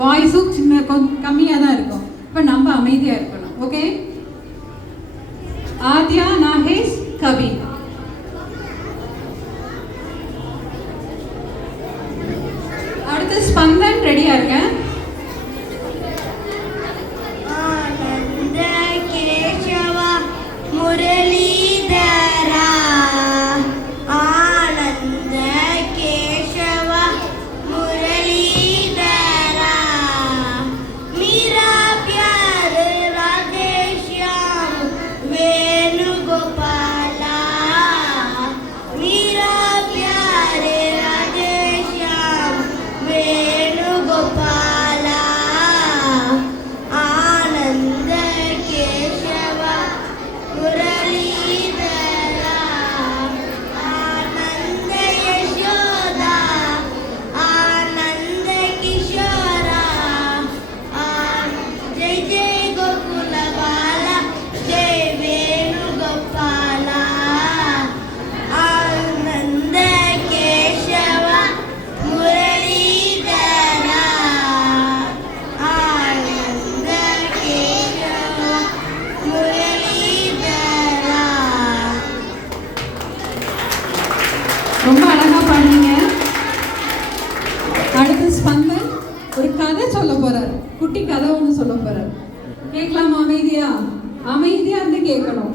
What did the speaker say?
வாய்ஸும் சின்ன கொஞ்சம் கம்மியாக தான் இருக்கும். இப்போ நம்ம அமைதியாக இருக்கணும். ஓகே ஆத்யா நாகேஷ் கவி. அடுத்து ஸ்பந்தன் ரெடியா இருக்கேன் ரொம்ப அழகாக பாடுறீங்க அடுத்து ஸ்பந்தன் ஒரு கதை சொல்ல போறாரு. குட்டி கதை ஒன்று சொல்ல போறாரு. கேட்கலாமா அமைதியா? அமைதியா இருந்து கேட்கணும்.